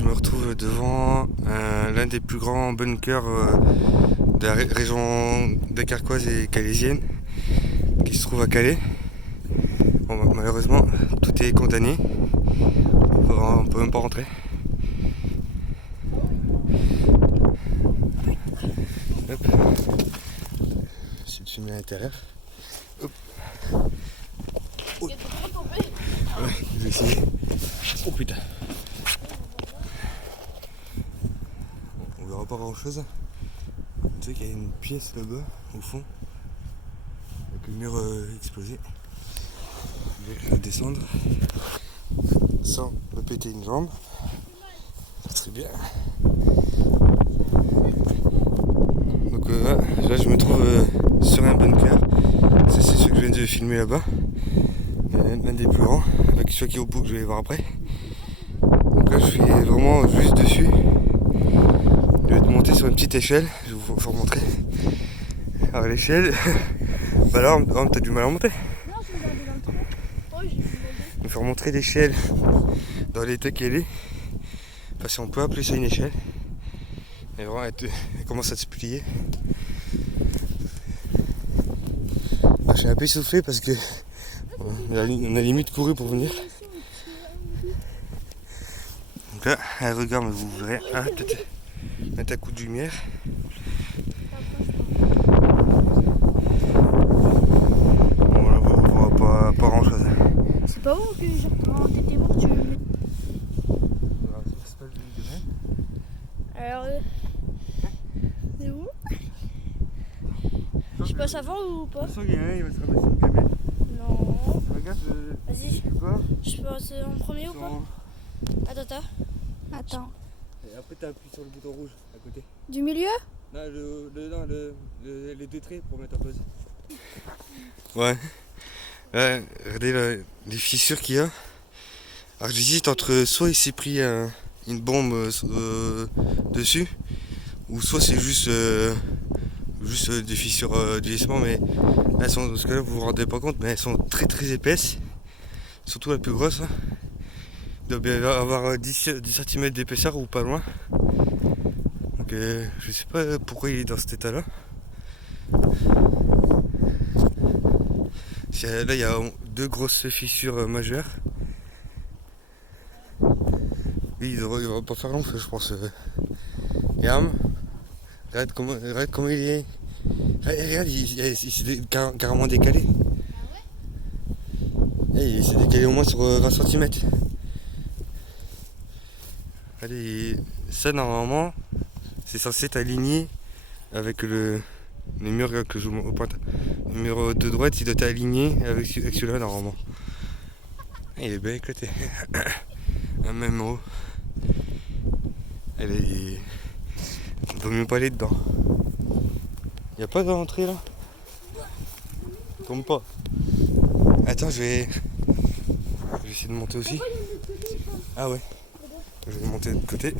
je me retrouve devant l'un des plus grands bunkers de la région dakarquoise et calaisienne qui se trouve à Calais. Bon, bah, malheureusement, tout est condamné. On peut même pas rentrer. Hop. J'essaie de filmer à l'intérieur. Hop. Oh. Ouais, je vais essayer. Oh putain. On verra pas grand chose. Tu sais qu'il y a une pièce là-bas, au fond, avec le mur explosé. Je vais descendre sans me péter une jambe. Ça serait bien. Donc là je me trouve sur un bunker. C'est ce que je viens de filmer là-bas. L'un des plus grands, avec celui qui est au bout que je vais voir après. Donc là je suis vraiment juste dessus. Je vais te monter sur une petite échelle, je vais vous montrer. Alors l'échelle, bah là t'as du mal à monter. Non, je regardais dans le trou. Oh, j'ai vu. Je vais faire montrer l'échelle dans l'état qu'elle est. Parce qu'on peut appeler ça une échelle. Et vraiment elle commence à se plier. Ah, je suis un peu essoufflé parce que on a limite couru pour venir. Donc là, elle regarde, mais vous verrez. Ah, peut-être mettre un coup de lumière. Bon, là, on voit pas grand chose. C'est pas où que genre quand t'étais mort tu me. Alors c'est où? Je passe avant ou pas? Il y en a un, il va se ramasser une gamelle. Non. Regarde, Vas-y. du bord. Je passe en premier ou pas? Attends. Et après, tu appuies sur le bouton rouge à côté. Du milieu? Non, les deux traits pour mettre en pause. Ouais. Là, regardez les fissures qu'il y a. Alors j'hésite entre soit il s'est pris une bombe dessus, ou soit c'est juste des fissures de glissement, mais elles sont, parce que là vous vous rendez pas compte, mais elles sont très très épaisses, surtout la plus grosse. Là. Il doit bien avoir 10 cm d'épaisseur ou pas loin. Donc je sais pas pourquoi il est dans cet état là. Là il y a deux grosses fissures majeures. Oui, il va pas faire long, je pense. Regarde comment il est. Regarde, il s'est carrément décalé. Il s'est décalé au moins sur 20 cm. Allez, ça normalement, c'est censé être aligné avec le mur que je vous pointe. Le mur de droite, il doit être aligné avec celui-là normalement. Il est bien éclaté. Même haut. Il vaut mieux pas aller dedans. Y a pas d'entrée là? Tombe pas. Attends, je vais essayer de monter aussi. Ah ouais. Je vais monter de l'autre côté.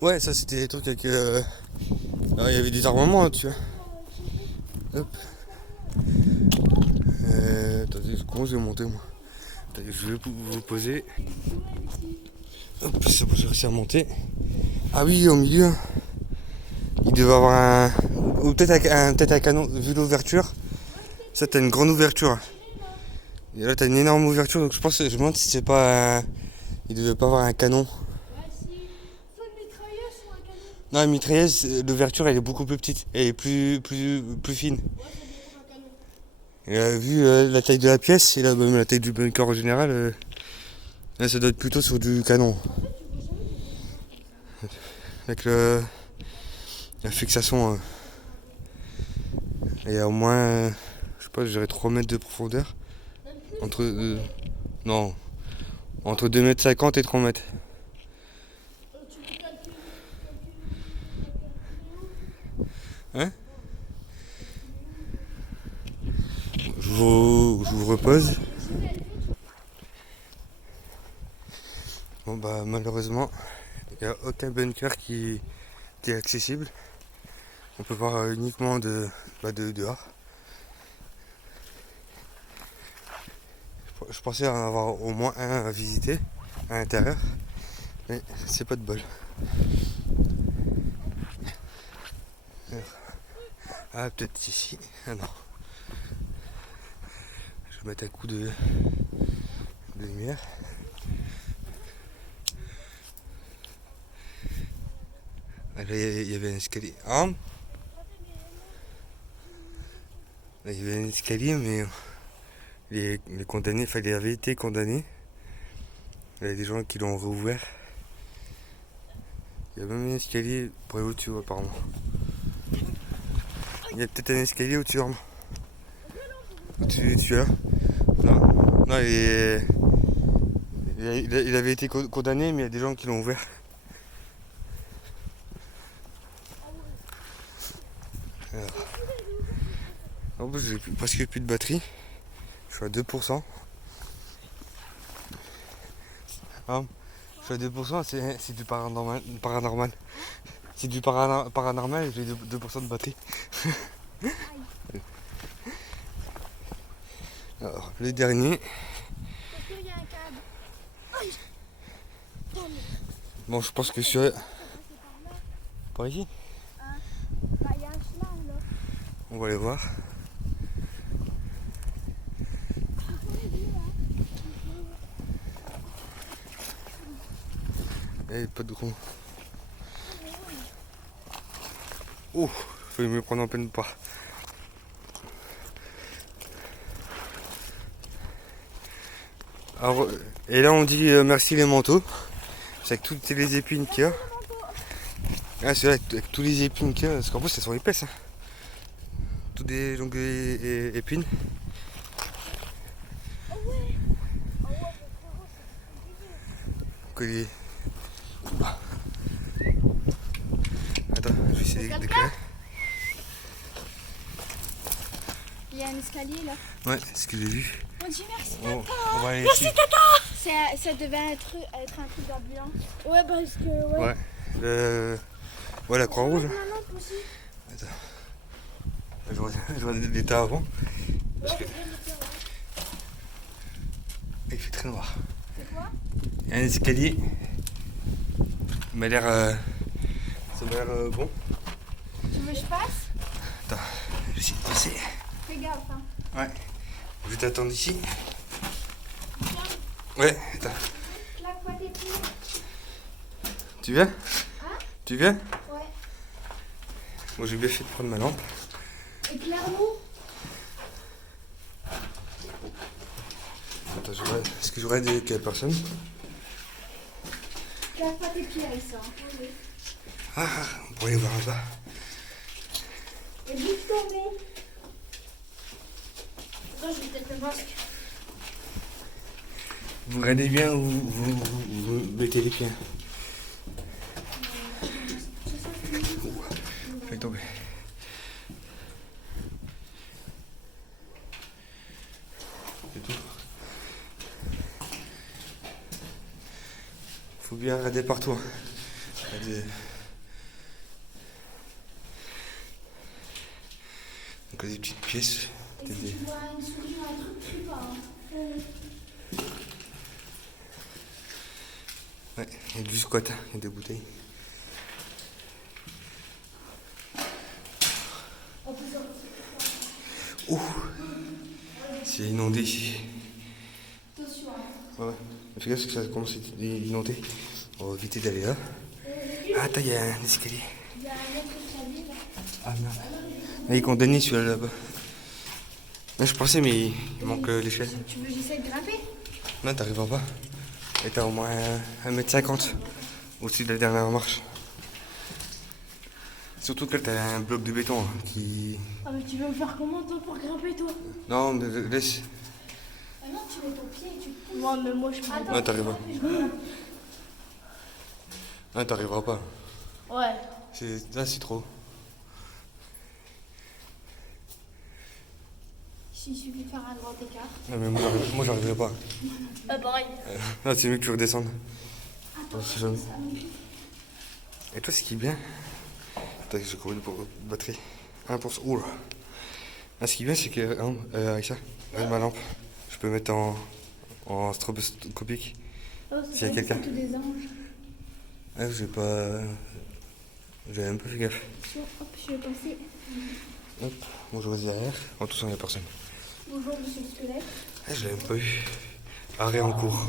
Ouais, ça c'était des trucs avec. Alors, il y avait des armements là-dessus. Hop. Attendez, comment je vais monter moi? Attendez, je vais vous poser. Hop, c'est bon, j'ai réussi à monter. Ah oui, au milieu. Il devait avoir un. Ou peut-être un canon, vu l'ouverture. Ça, t'as une grande ouverture. Et là, t'as une énorme ouverture, donc je me demande si c'est pas. Il devait pas avoir un canon. Non, la mitrailleuse, l'ouverture elle est beaucoup plus petite, elle est plus fine. Et vu la taille de la pièce et même la taille du bunker en général, là ça doit être plutôt sur du canon. Avec la fixation, il y a au moins, je sais pas, je dirais 3 mètres de profondeur. Non, entre 2,50 m et 3 mètres. Hein? Je vous repose. Bon bah malheureusement, il n'y a aucun bunker qui est accessible. On peut voir uniquement de dehors. je pensais en avoir au moins un à visiter à l'intérieur. Mais c'est pas de bol. Ah, peut-être ici. Ah non. Je vais mettre un coup de lumière. Ah, là, il y avait un escalier. Ah, là, il y avait un escalier, mais les condamnés, enfin, ils avaient été condamnés. Il y a des gens qui l'ont rouvert. Il y a même un escalier pour aller au-dessus, apparemment. Il y a peut-être un escalier au-dessus, là. Au-dessus, là. Non, non, il avait été condamné, mais il y a des gens qui l'ont ouvert. Alors. En plus, j'ai presque plus de batterie. Je suis à 2%. Ah, je suis à 2%, c'est du paranormal. C'est du paranormal et j'ai 2% de batterie. Alors, le dernier. Est-ce qu'il y a un câble? Bon, je pense que sur. Par ici, Bah, il y a un chemin là. on va aller voir. Eh, pas de gros. Oh, faut me prendre en peine pas. Alors, et là on dit merci les manteaux. C'est avec toutes les épines qu'il y a. Ah, c'est vrai, avec tous les épines qu'il y a, parce qu'en plus elles sont épaisses. Hein. Toutes des longues épines. Collier. Attends, je vais essayer de décaler. Il y a un escalier là. Ouais, c'est ce que j'ai vu. On dit merci On va aller Merci ici. tata. Ça devait être un truc d'ambulance. Ouais, parce que. Ouais. Ouais, la Croix-Rouge. La lampe aussi. Attends. Je vois l'état avant. Parce que il fait très noir. C'est quoi? Il y a un escalier. Ça m'a l'air bon. Tu veux que je passe? Attends, je vais essayer de passer. Fais gaffe, hein. Ouais. Je vais t'attendre ici. Ouais, attends. Claque-moi tes pieds. Tu viens? Hein? Tu viens? Ouais. Moi j'ai bien fait de prendre ma lampe. Éclaire-nous. Attends, je regarde. Est-ce que je regarde qu'il y a personne? Claque pas tes pieds avec ça. Ah, on pourrait aller voir là-bas. Et bouge ton nez. Attends, je vais peut-être le masque. Vous regardez bien où vous mettez les pieds. Fais tomber. C'est tout. Faut bien regarder partout. Hein. Donc des petites pièces. Et si tu vois une souris ou un truc, je sais pas. Hein. Ouais, il y a du squat, hein. Il y a des bouteilles. Ouh, c'est inondé ici. Attention. Ouais. Fais gaffe que ça commence à inonder. On va éviter d'aller là. Ah, attends, il y a un escalier. Il y a un autre escalier là. Ah merde. Ah, il est condamné celui-là là-bas. Ouais, je pensais, mais il manque l'échelle. Tu veux que j'essaie de grimper? Non, t'arriveras pas. Et t'as au moins 1m50 au-dessus de la dernière marche. Surtout que là, t'as un bloc de béton hein, qui. Ah, mais tu veux me faire comment toi pour grimper toi? Non, mais laisse. Ah non, tu mets ton pied et tu pousses. Non, mais moi je peux. Attends, Non, t'arriveras. Non, t'arriveras pas. Ouais. Là, c'est trop. Il suffit de faire un grand écart. Non, mais moi j'arriverai pas. Pareil. Non, c'est mieux que tu redescendes. On sait jamais. Et toi, ce qui est bien. Attends, j'ai couru pour batterie. 1%. Ouh là. Ah, ce qui est bien, c'est que. Avec ça, avec ma lampe, je peux mettre en en stroboscopique. Oh, S'il y a quelqu'un. C'est tous des anges. Ah, j'ai pas. J'avais même pas fait gaffe. Hop, je vais passer. Hop, moi je reste derrière. En tout cas, il n'y a personne. Bonjour, monsieur le squelette. Ah, je l'avais même pas eu. Arrêt en cours.